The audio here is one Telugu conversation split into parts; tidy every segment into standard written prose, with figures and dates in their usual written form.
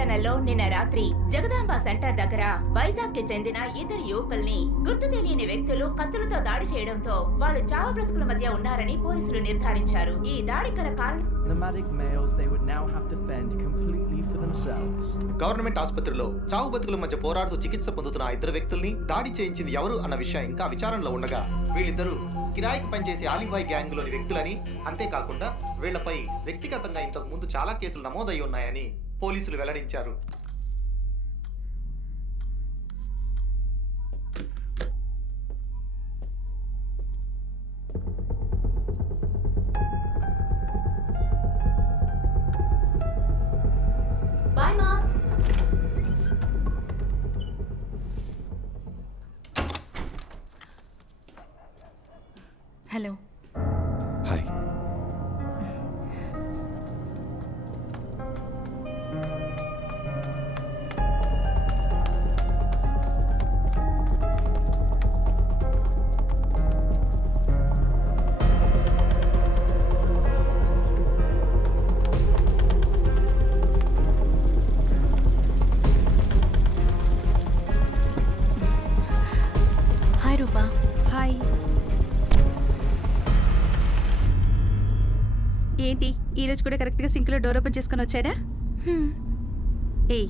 ఘటనలో నిన్న రాత్రి జగదాంబ సెంటర్ దగ్గర వైజాగ్ కి చెందిన ఇద్దరు యువకుల్ని గుర్తు తెలియని వ్యక్తులు కత్తులతో దాడి చేయడంతో వాళ్ళు చావు బ్రతుకుల మధ్య ఉన్నారని పోలీసులు నిర్ధారించారు. ఈ దాడి గల కారణం గవర్నమెంట్ ఆసుపత్రిలో చావు బతుకుల మధ్య పోరాడుతూ చికిత్స పొందుతున్న ఆ ఇద్దరు వ్యక్తుల్ని దాడి చేయించింది ఎవరు అన్న విషయం ఇంకా విచారణలో ఉండగా వీళ్ళిద్దరూ కిరాయికి పనిచేసే ఆలిబాయ్ గ్యాంగ్ లోని వ్యక్తులని, అంతేకాకుండా వీళ్లపై వ్యక్తిగతంగా ఇంతకు ముందు చాలా కేసులు నమోదై ఉన్నాయని పోలీసులు వెల్లడించారు. హలో. హాయ్. హాయ్ రూపా. హాయ్. ఏంటి ఈరోజు కూడా కరెక్ట్గా సింక్లో డోర్ ఓపెన్ చేసుకుని వచ్చాడా? ఏయ్,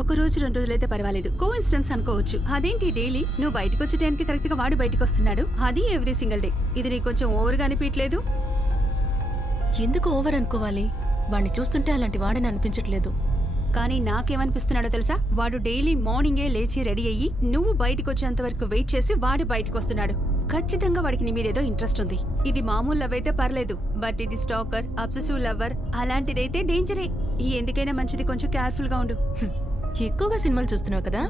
ఒక రోజు 2 రోజులైతే పర్వాలేదు, కో ఇన్సిడెన్స్ అనుకోవచ్చు. అదేంటి డైలీ నువ్వు బయటకు వచ్చే టైంకి కరెక్ట్గా వాడు బయటకు వస్తున్నాడు, అది ఎవ్రీ సింగిల్ డే. ఇది నీకు కొంచెం ఓవర్గా అనిపించలేదు? ఎందుకు ఓవర్ అనుకోవాలి? వాడిని చూస్తుంటే అలాంటి వాడని అనిపించట్లేదు. కానీ నాకేమనిపిస్తున్నాడో తెలుసా? వాడు డైలీ మార్నింగే లేచి రెడీ అయ్యి నువ్వు బయటకు వచ్చేంత వరకు వెయిట్ చేసి వాడు బయటకు వస్తున్నాడు. ఖచ్చితంగా వాడికి నీ మీద ఏదో ఇంట్రెస్ట్ ఉంది. ఇది మామూలు లవ్ అయితే పర్లేదు, బట్ ఇది స్టాకర్, అబ్సెసివ్ లవర్ అలాంటిదైతే డేంజరే. ఎందుకైనా మంచిది కొంచెం కేర్ఫుల్ గా ఉండు. ఎక్కువగా సినిమాలు చూస్తున్నావు కదా,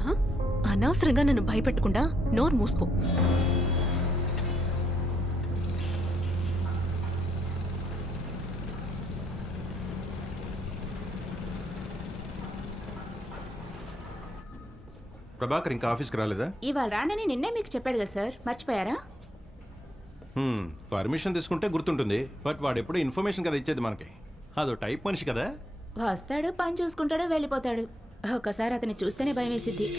అనవసరంగా నన్ను భయపెట్టకుండా నోరు మూసుకో. ప్రభాకర్ ఇంకా ఆఫీస్కి రాలేదా? ఇవాళ రానని నిన్నే మీకు చెప్పాడు కదా సార్, మర్చిపోయారా? పర్మిషన్ తీసుకుంటే గుర్తుంటుంది, బట్ వాడు ఎప్పుడూ ఇన్ఫర్మేషన్ కదా ఇచ్చేది మనకి. అదో టైప్ మనిషి కదా. వస్తాడు, పని చూసుకుంటాడు, వెళ్ళిపోతాడు. ఒకసారి అతన్ని చూస్తేనే భయం వేసిద్ది.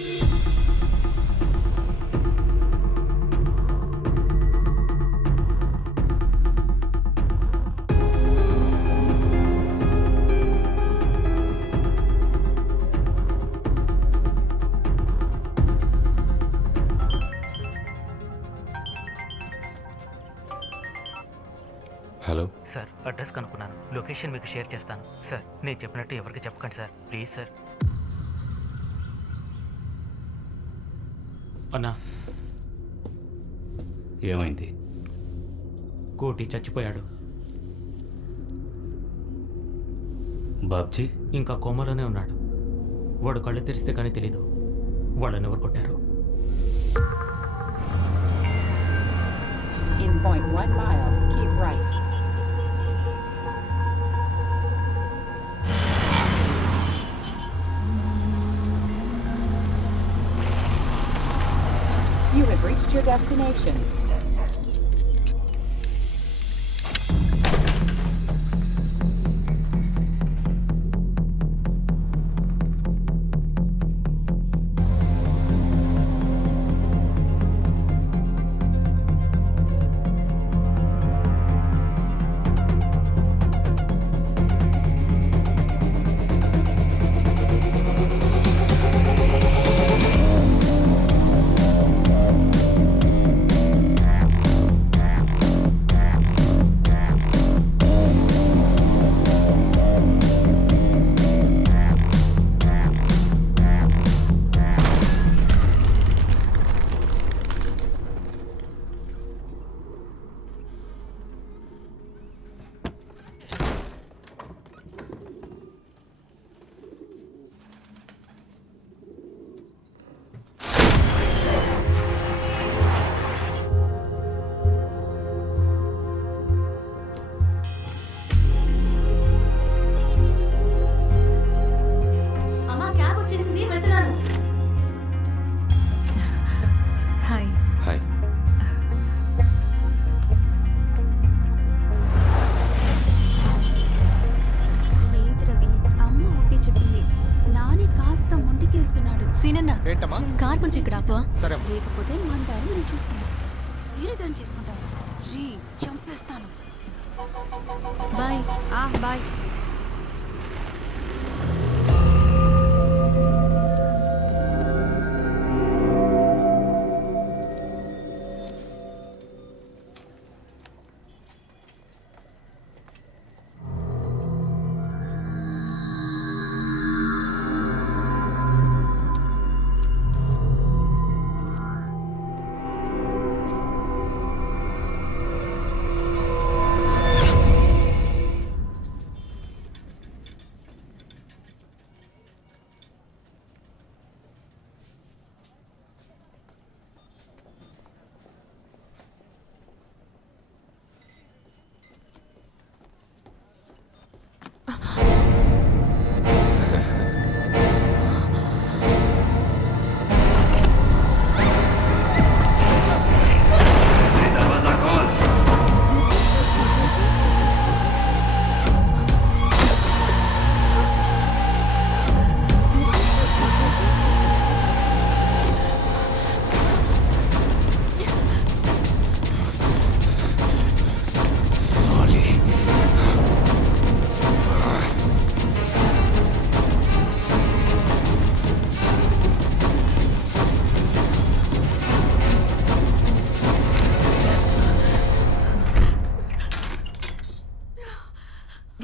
హలో సార్, అడ్రస్ కనుక్కున్నాను, లొకేషన్ మీకు షేర్ చేస్తాను. సార్, నేను చెప్పినట్టు ఎవరికి చెప్పకండి సార్, ప్లీజ్ సార్. అన్నా, ఏమైంది? కోటి చచ్చిపోయాడు. బాబ్జీ ఇంకా కోమలోనే ఉన్నాడు. వాడు కళ్ళు తెరిస్తే కానీ తెలీదు వాళ్ళని ఎవరు కొట్టారు. In 0.1 mile, keep right. You have reached your destination. కొంచెం ఇక్కడ ఆపా. సరే లేకపోతే మన దారి మనం చూసుకుందాం. వేరే దాన్ని చేసుకుంటాం. రీ చంపేస్తాను. బాయ్. బాయ్.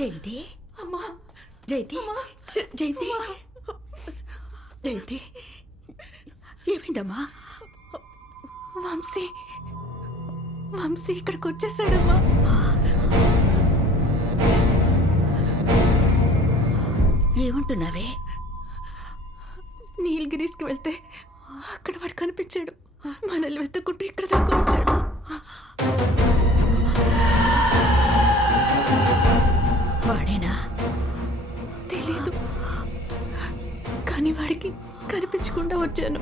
జయంతి అమ్మా, జయంతి జయంతి జయంతి ఏమైందమ్మా? వంశీ వంశీ ఇక్కడికి వచ్చేసాడమ్మా. ఏమంటున్నావే? నీలగిరీస్కి వెళ్తే అక్కడ వాడు కనిపించాడు. మనల్ని వెతుక్కుంటూ ఇక్కడ దాకా వచ్చాడు. వాడేనా? తెలీదు, కానీ వాడికి కనిపించకుండా వచ్చాను.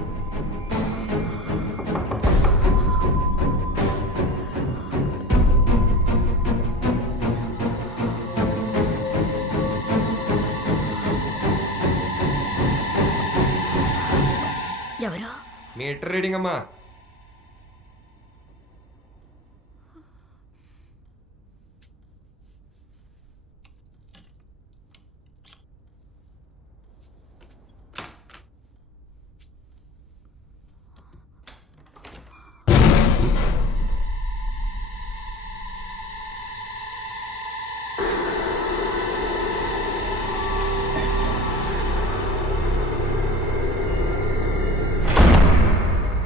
ఎవరో? మీటర్ రీడింగ్ అమ్మా.